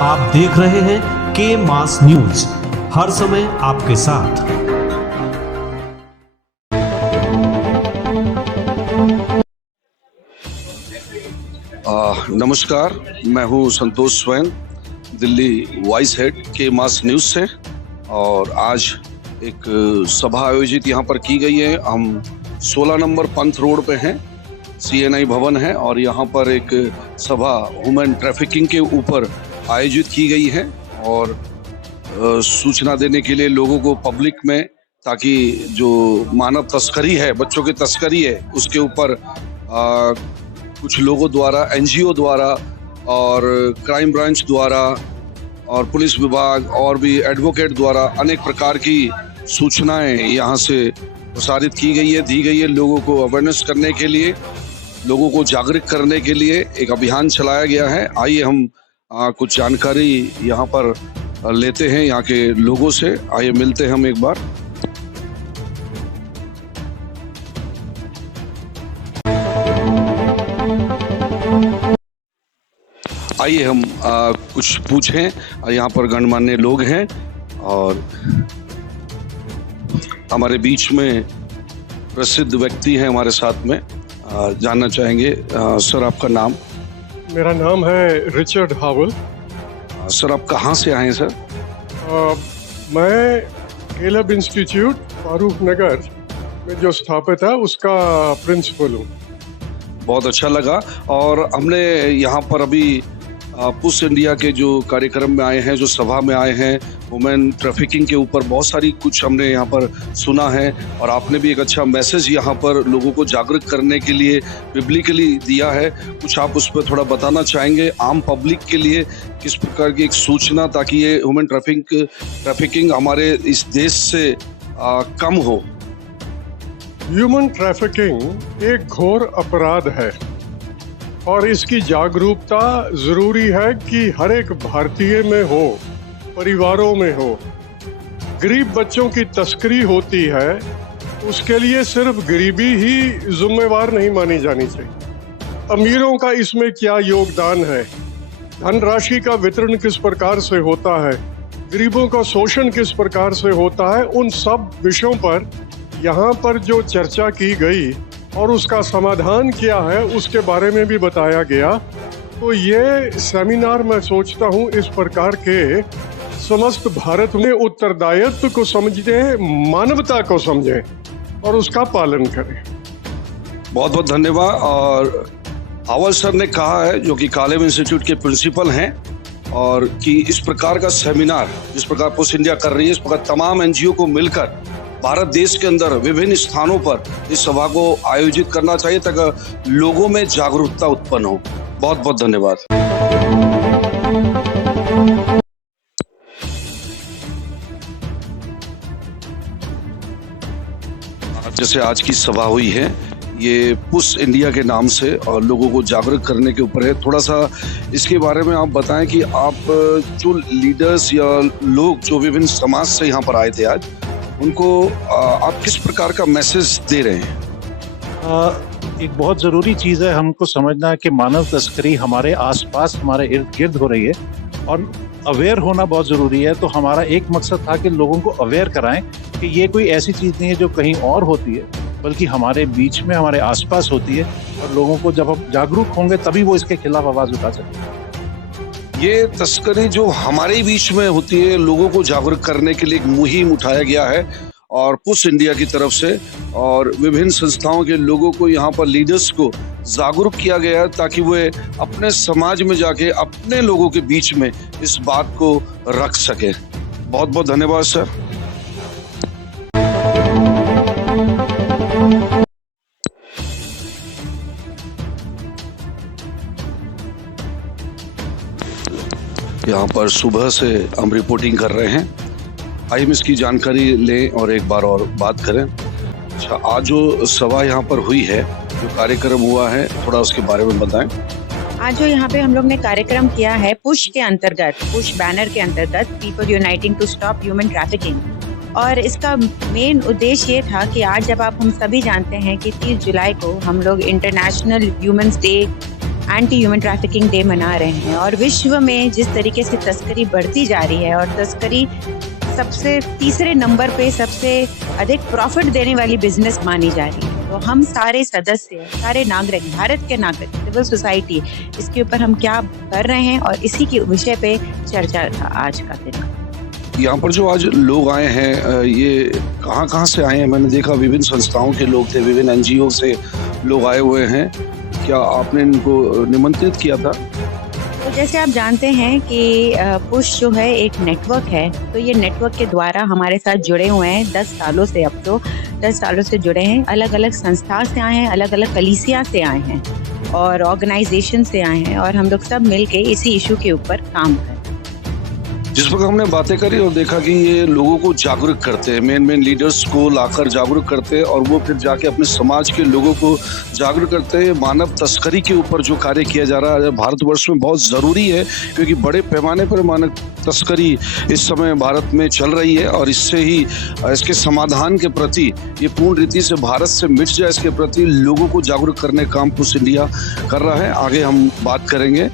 आप देख रहे हैं के मास न्यूज, हर समय आपके साथ। नमस्कार, मैं हूं संतोष स्वयं, दिल्ली वाइस हेड के मास न्यूज से। और आज एक सभा आयोजित यहाँ पर की गई है। हम 16 नंबर पंथ रोड पे हैं, CNI भवन है, और यहाँ पर एक सभा ह्यूमन ट्रैफिकिंग के ऊपर आयोजित की गई है और सूचना देने के लिए लोगों को पब्लिक में, ताकि जो मानव तस्करी है, बच्चों की तस्करी है, उसके ऊपर कुछ लोगों द्वारा, NGO द्वारा और क्राइम ब्रांच द्वारा और पुलिस विभाग और भी एडवोकेट द्वारा अनेक प्रकार की सूचनाएं यहाँ से प्रसारित की गई है, दी गई है। लोगों को अवेयरनेस करने के लिए, लोगों को जागरूक करने के लिए एक अभियान चलाया गया है। आइए हम कुछ जानकारी यहाँ पर लेते हैं यहाँ के लोगों से। आइए मिलते हैं हम एक बार। आइए हम कुछ पूछें। यहाँ पर गणमान्य लोग हैं और हमारे बीच में प्रसिद्ध व्यक्ति हैं हमारे साथ में। जानना चाहेंगे सर, आपका नाम? मेरा नाम है रिचर्ड हावल। सर, आप कहाँ से आए हैं सर? मैं केलब इंस्टीट्यूट फारूक नगर में जो स्थापित है उसका प्रिंसिपल हूँ। बहुत अच्छा लगा। और हमने यहाँ पर अभी पुश इंडिया के जो कार्यक्रम में आए हैं, जो सभा में आए हैं, वुमेन ट्रैफिकिंग के ऊपर बहुत सारी कुछ हमने यहाँ पर सुना है। और आपने भी एक अच्छा मैसेज यहाँ पर लोगों को जागरूक करने के लिए बिब्लिकली दिया है। कुछ आप उस पर थोड़ा बताना चाहेंगे आम पब्लिक के लिए, किस प्रकार की एक सूचना, ताकि ये वुमेन ट्रैफिकिंग हमारे इस देश से कम हो? ह्यूमन ट्रैफिकिंग एक घोर अपराध है और इसकी जागरूकता जरूरी है कि हर एक भारतीय में हो, परिवारों में हो। गरीब बच्चों की तस्करी होती है, उसके लिए सिर्फ गरीबी ही जिम्मेवार नहीं मानी जानी चाहिए। अमीरों का इसमें क्या योगदान है, धनराशि का वितरण किस प्रकार से होता है, गरीबों का शोषण किस प्रकार से होता है, उन सब विषयों पर यहाँ पर जो चर्चा की गई और उसका समाधान क्या है उसके बारे में भी बताया गया। तो ये सेमिनार मैं सोचता हूँ इस प्रकार के समस्त भारत में उत्तरदायित्व को समझें, मानवता को समझें और उसका पालन करें। बहुत बहुत धन्यवाद। और हावल सर ने कहा है, जो कि केलब इंस्टीट्यूट के प्रिंसिपल हैं, और कि इस प्रकार का सेमिनार जिस प्रकार पुश इंडिया कर रही है, इस प्रकार तमाम NGO को मिलकर भारत देश के अंदर विभिन्न स्थानों पर इस सभा को आयोजित करना चाहिए, ताकि लोगों में जागरूकता उत्पन्न हो। बहुत बहुत धन्यवाद। जैसे आज की सभा हुई है, ये पुश इंडिया के नाम से और लोगों को जागरूक करने के ऊपर है। थोड़ा सा इसके बारे में आप बताएं कि आप जो लीडर्स या लोग जो विभिन्न समाज से यहाँ पर आए थे आज, उनको आप किस प्रकार का मैसेज दे रहे हैं? एक बहुत ज़रूरी चीज़ है हमको समझना कि मानव तस्करी हमारे आसपास, हमारे इर्द गिर्द हो रही है और अवेयर होना बहुत ज़रूरी है। तो हमारा एक मकसद था कि लोगों को अवेयर कराएं कि ये कोई ऐसी चीज़ नहीं है जो कहीं और होती है, बल्कि हमारे बीच में, हमारे आसपास होती है। और लोगों को जब हम जागरूक होंगे तभी वो इसके खिलाफ आवाज़ उठा सकते हैं। ये तस्करी जो हमारे बीच में होती है, लोगों को जागरूक करने के लिए एक मुहिम उठाया गया है और पुश इंडिया की तरफ से और विभिन्न संस्थाओं के लोगों को, यहाँ पर लीडर्स को जागरूक किया गया है, ताकि वे अपने समाज में जाके अपने लोगों के बीच में इस बात को रख सके। बहुत बहुत धन्यवाद सर। यहाँ पर सुबह से हम रिपोर्टिंग कर रहे हैं। आइए हम इसकी जानकारी लें और एक बार और बात करें। अच्छा, आज जो सभा यहाँ पर हुई है, जो कार्यक्रम हुआ है, थोड़ा उसके बारे में बताएं। आज जो यहाँ पे हम लोग ने कार्यक्रम किया है पुश के अंतर्गत, पुश बैनर के अंतर्गत, people uniting to stop human trafficking. और इसका मेन उद्देश्य ये था कि आज जब आप हम सभी जानते हैं कि 30 जुलाई को हम लोग international humans day anti human trafficking day मना रहे हैं। और विश्व में जिस तरीके से तस्करी बढ़ती जा रही है और तस्करी सबसे तीसरे नंबर पे सबसे अधिक प्रॉफिट देने वाली बिजनेस मानी जा रही है, तो हम सारे सदस्य, सारे नागरिक, भारत के नागरिक, सिविल सोसाइटी, इसके ऊपर हम क्या कर रहे हैं और इसी के विषय पे चर्चा था आज का दिन। यहाँ पर जो आज लोग आए हैं ये कहाँ से आए हैं? मैंने देखा विभिन्न संस्थाओं के लोग थे, विभिन्न एनजीओ से लोग आए हुए हैं। क्या आपने इनको निमंत्रित किया था? तो जैसे आप जानते हैं कि पुश जो है एक नेटवर्क है, तो ये नेटवर्क के द्वारा हमारे साथ जुड़े हुए हैं 10 सालों से। अब तो 10 सालों से जुड़े हैं, अलग अलग संस्था से आए हैं, अलग अलग कलीसिया से आए हैं और ऑर्गेनाइजेशन से आए हैं, और हम लोग सब मिलके इसी इशू के ऊपर काम कर रहे हैं। जिस वक्त हमने बातें करी और देखा कि ये लोगों को जागरूक करते हैं, मेन लीडर्स को लाकर जागरूक करते हैं और वो फिर जाके अपने समाज के लोगों को जागरूक करते हैं। मानव तस्करी के ऊपर जो कार्य किया जा रहा है भारतवर्ष में बहुत ज़रूरी है, क्योंकि बड़े पैमाने पर मानव तस्करी इस समय भारत में चल रही है और इससे ही इसके समाधान के प्रति, ये पूर्ण रीति से भारत से मिट जाए, इसके प्रति लोगों को जागरूक करने का काम पुश इंडिया कर रहा है। आगे हम बात करेंगे।